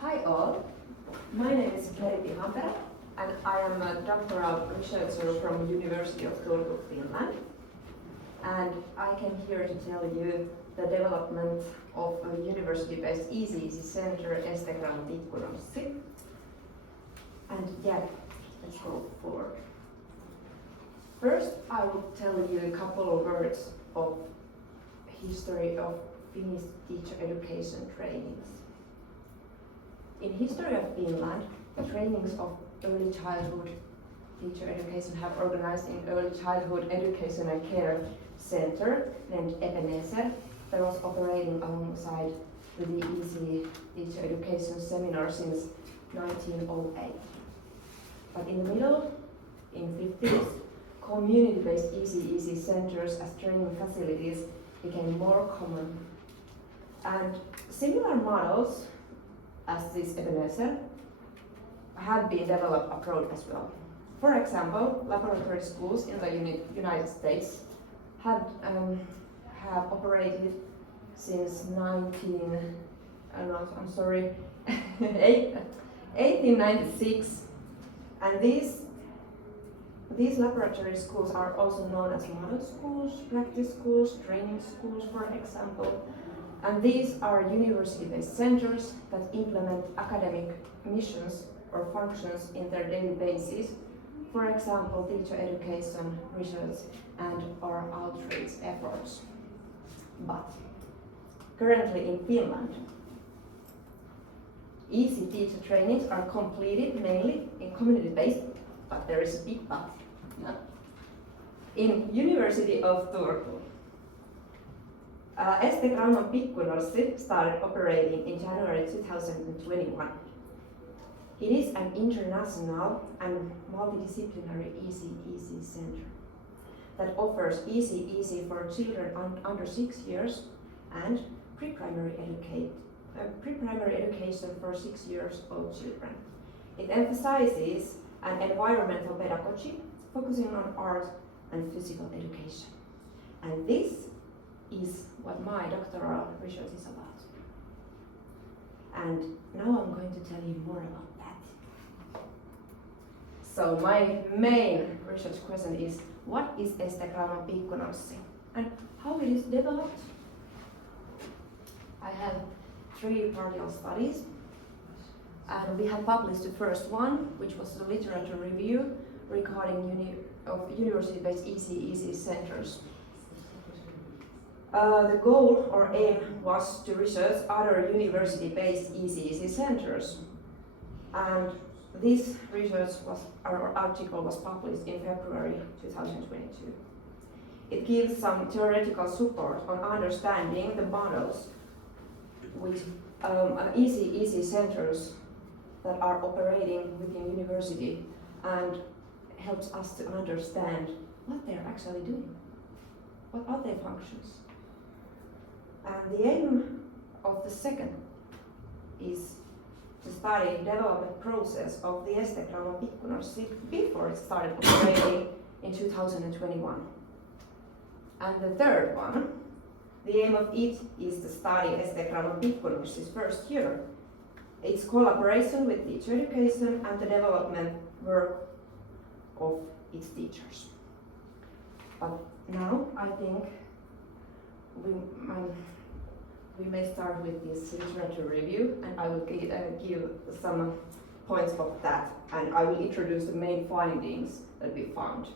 Hi all, my name is Meri Pihanperä and I am a doctoral researcher from University of Turku, Finland. And I came here to tell you the development of a university-based ECEC center, ECTEC Rauman Pikkunorssi. And yeah, let's go forward. First, I will tell you a couple of words of history of Finnish teacher education trainings. In history of Finland, the trainings of early childhood teacher education have organized in Early Childhood Education and Care Center named ECEC that was operating alongside the ECEC teacher education seminar since 1908. But in the middle, in 50s, community-based ECEC centers as training facilities became more common. And similar models as this ECEC have been developed abroad as well. For example, laboratory schools in the United States have operated since 1896, and these laboratory schools are also known as model schools, practice schools, training schools, for example. And these are university-based centers that implement academic missions or functions in their daily basis. For example, teacher education, research, and or outreach efforts. But currently in Finland, EC teacher trainings are completed mainly in community-based, but there is a big but. In University of Turku. ECTEC Rauman Pikkunorssi started operating in January 2021. It is an international and multidisciplinary ECEC center that offers ECEC for children under 6 years and pre-primary education for 6 years old children. It emphasizes an environmental pedagogy focusing on art and physical education. And this is what my doctoral research is about. And now I'm going to tell you more about that. So my main research question is, what is ECTEC Rauman Pikkunorssi and how it is developed? I have 3 partial studies. And we have published the first one, which was a literature review regarding university-based ECEC centers. The goal or aim was to research other university-based ECEC centers. And this article was published in February 2022. It gives some theoretical support on understanding the models with ECEC centers that are operating within university and helps us to understand what they're actually doing. What are their functions? And the aim of the second is to study the development process of the ECTEC Rauman Pikkunorssi before it started operating in 2021. And the third one, the aim of it is to study ECTEC Rauman Pikkunorssi's first year, its collaboration with teacher education and the development work of its teachers. But now I think we may start with this literature review, and I will give some points of that, and I will introduce the main findings that we found.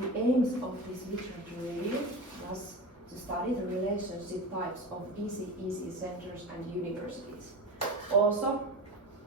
The aims of this literature review was to study the relationship types of ECEC centers and universities. Also,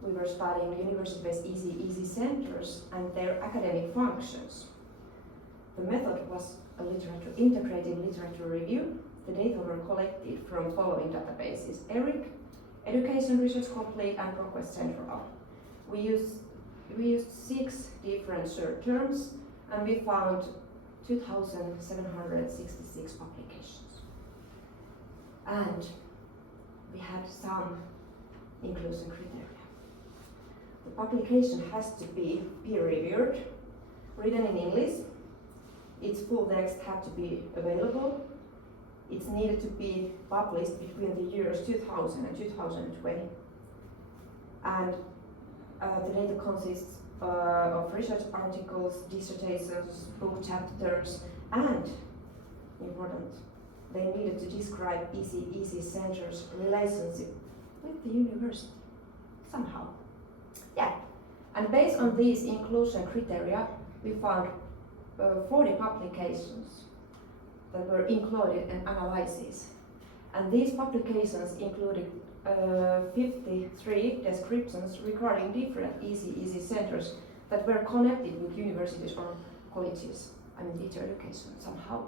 we were studying university-based ECEC centers and their academic functions. The method was a integrated literature review. The data were collected from following databases: ERIC, Education Research Complete, and ProQuest Central. We used 6 different search terms, and we found 2,766 publications. And we had some inclusion criteria. The publication has to be peer-reviewed, written in English, its full text had to be available. It's needed to be published between the years 2000 and 2020. And the data consists of research articles, dissertations, book chapters, and, important, they needed to describe ECEC Center's relationship with the university, somehow. Yeah, and based on these inclusion criteria, we found 40 publications that were included in analysis. And these publications included 53 descriptions regarding different ECEC centers that were connected with universities or colleges, teacher education somehow.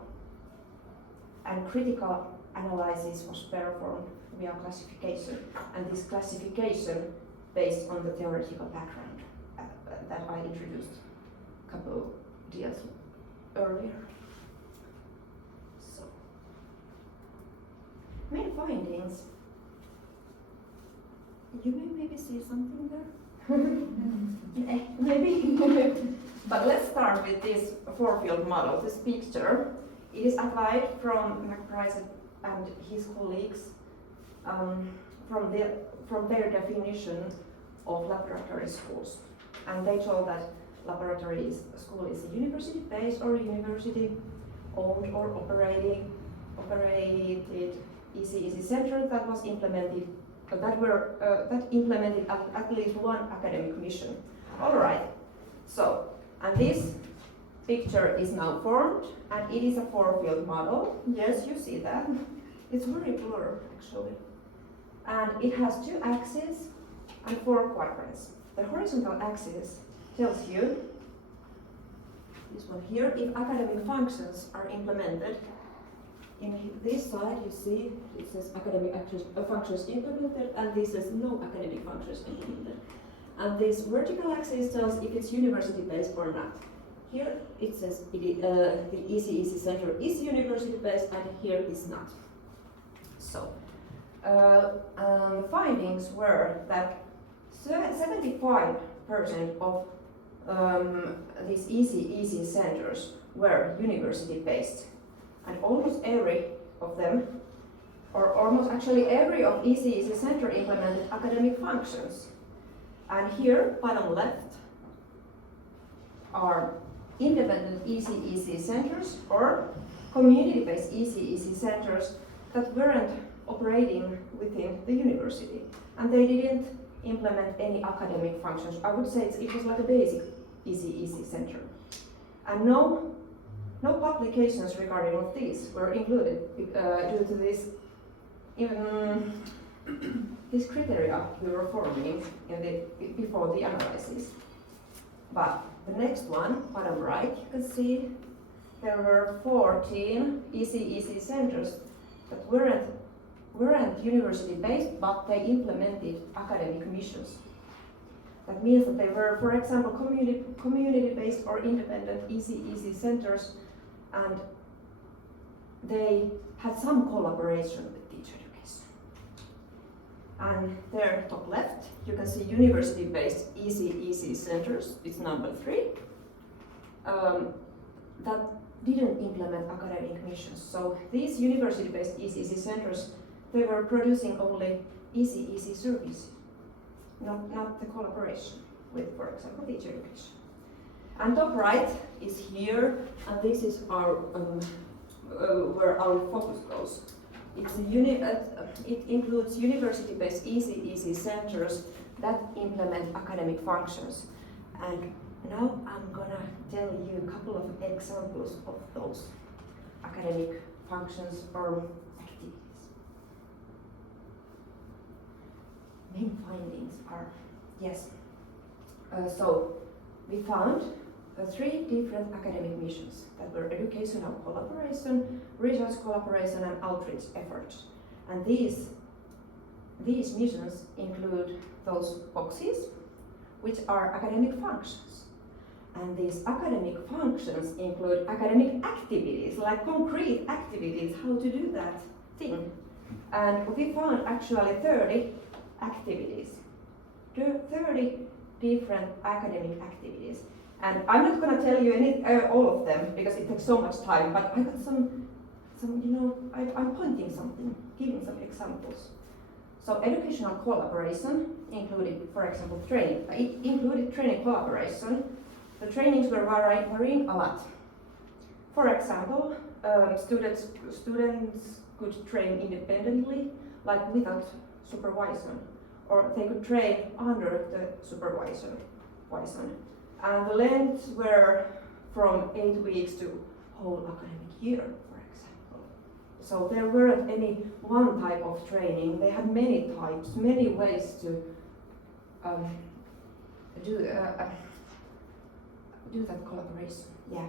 And critical analysis was performed via classification, and this classification based on the theoretical background that I introduced a couple of days earlier. So, main findings. You may maybe see something there. Maybe. But let's start with this four-field model, this picture. It is applied from McBride and his colleagues from their definition of laboratory schools. And they told that laboratory school is a university-based or university-owned or operated ECEC center that was implemented that implemented at least one academic mission. All right. So, and this picture is now formed, and it is a four-field model. Yes, you see that. It's very blurred, actually. And it has two axes and four quadrants. The horizontal axis tells you, this one here, if academic functions are implemented. In this side, you see, it says academic functions implemented, and this says no academic functions implemented. And this vertical axis tells if it's university-based or not. Here it says the ECEC center is university-based, and here is not. So, the findings were that 75% of these ECEC centers were university-based. And almost every of them, or almost actually every of ECEC center implemented academic functions. And here, bottom left, are independent ECEC centers or community-based ECEC centers that weren't operating within the university. And they didn't implement any academic functions. I would say it was like a basic ECEC center. And no publications regarding of these were included due to this this criteria we were forming before the analysis. But the next one, bottom right, you can see there were 14 ECEC centers that weren't university-based, but they implemented academic missions. That means that they were, for example, community-based or independent ECEC centers, and they had some collaboration with teacher education. And there, top left, you can see university-based ECEC centers, it's number 3, that didn't implement academic missions. So these university-based ECEC centers, they were producing only ECEC service, not the collaboration with, for example, teacher education. And top right is here, and this is our where our focus goes. It includes university-based ECEC centers that implement academic functions. And now I'm gonna tell you a couple of examples of those academic functions or activities. Main findings are, yes. So we found 3 different academic missions that were educational collaboration, research collaboration, and outreach efforts. And these missions include those boxes, which are academic functions. And these academic functions include academic activities, like concrete activities, how to do that thing. And we found actually 30 activities, 30 different academic activities. And I'm not going to tell you all of them because it takes so much time, but I got some I'm pointing something, giving some examples. So educational collaboration included, for example, training. It included training collaboration. The trainings were varying a lot. For example, students could train independently, like without supervision, or they could train under the supervision. And the lengths were from 8 weeks to whole academic year, for example. So there weren't any one type of training. They had many types, many ways to do that collaboration. Yeah.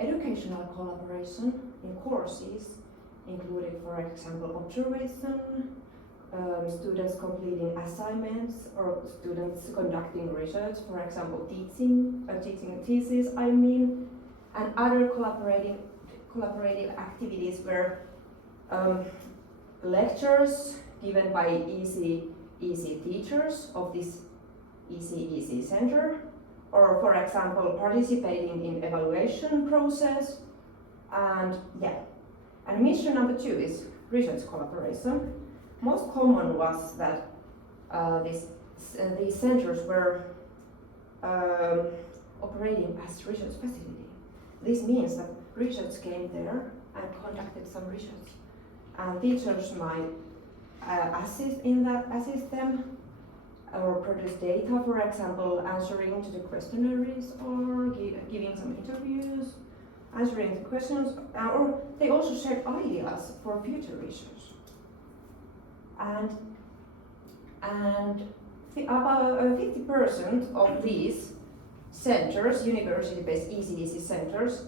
Educational collaboration in courses included, for example, observation, students completing assignments, or students conducting research, for example, teaching thesis, and other collaborative activities were lectures given by ECEC teachers of this ECEC center, or for example, participating in evaluation process, and mission number 2 is research collaboration. Most common was that these centers were operating as research facility. This means that research came there and conducted some research, and teachers might assist them, or produce data, for example, answering to the questionnaires, or giving some interviews, answering the questions, or they also shared ideas for future research. And about 50% of these centers, university-based ECEC centers,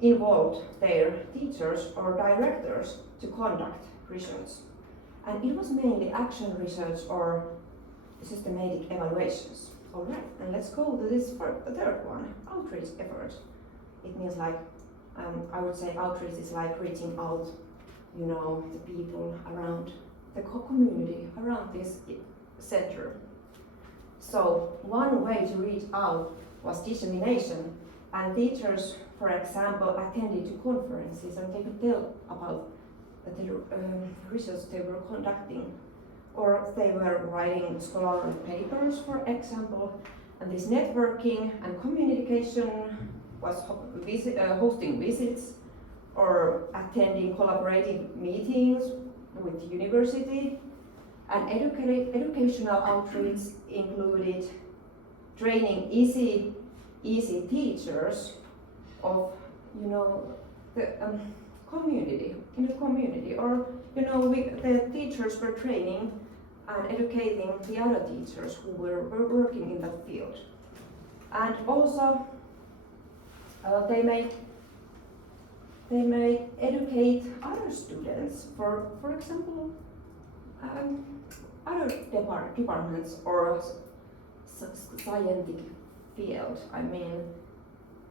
involved their teachers or directors to conduct research. And it was mainly action research or systematic evaluations. All right, and let's go to this the third one, outreach efforts. It means like, I would say outreach is like reaching out, the people around the community around this center. So one way to reach out was dissemination, and teachers, for example, attended to conferences and they could tell about the research they were conducting, or they were writing scholarly papers, for example. And this networking and communication was hosting visits or attending collaborative meetings with university. And educational outreach included training EC teachers of the community, in the community, or the teachers were training and educating the other teachers who were working in that field. And also they may educate other students, for example, other departments or scientific field.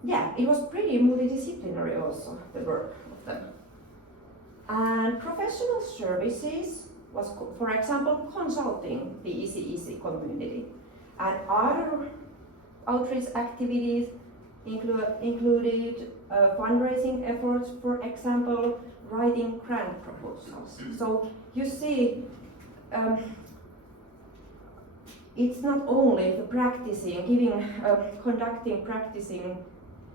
It was pretty multidisciplinary also, the work of them. And professional services was, for example, consulting the ECEC community. And other outreach activities included fundraising efforts, for example, writing grant proposals. So you see, it's not only the practicing, practicing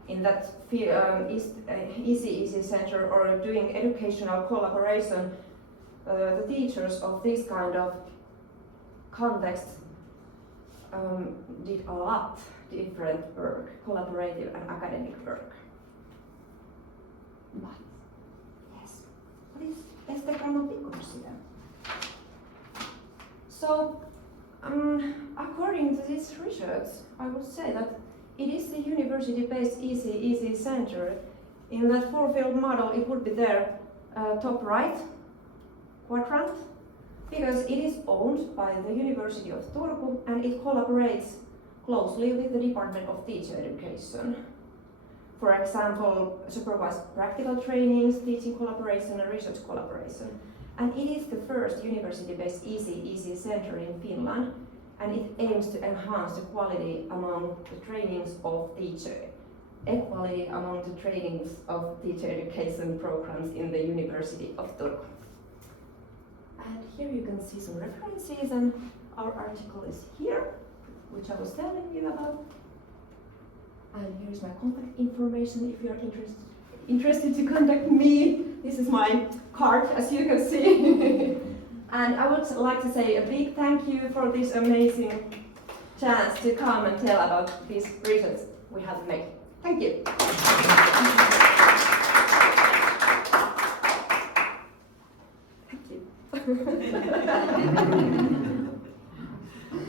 in that ECEC center or doing educational collaboration. The teachers of this kind of context did a lot different work, collaborative and academic work. But yes, what is ECTEC Rauman Pikkunorssi then? So, according to this research, I would say that it is the university-based ECEC center. In that four-field model, it would be there top right quadrant, because it is owned by the University of Turku and it collaborates closely with the Department of Teacher Education. For example, supervised practical trainings, teaching collaboration and research collaboration. And it is the first university-based ECEC center in Finland. and it aims to enhance the quality among the trainings of teachers, equality among the trainings of teacher education programs in the University of Turku. And here you can see some references, and our article is here, which I was telling you about. And here is my contact information if you are interested to contact me. This is my card, as you can see. And I would like to say a big thank you for this amazing chance to come and tell about this research we have made. Thank you. Thank you.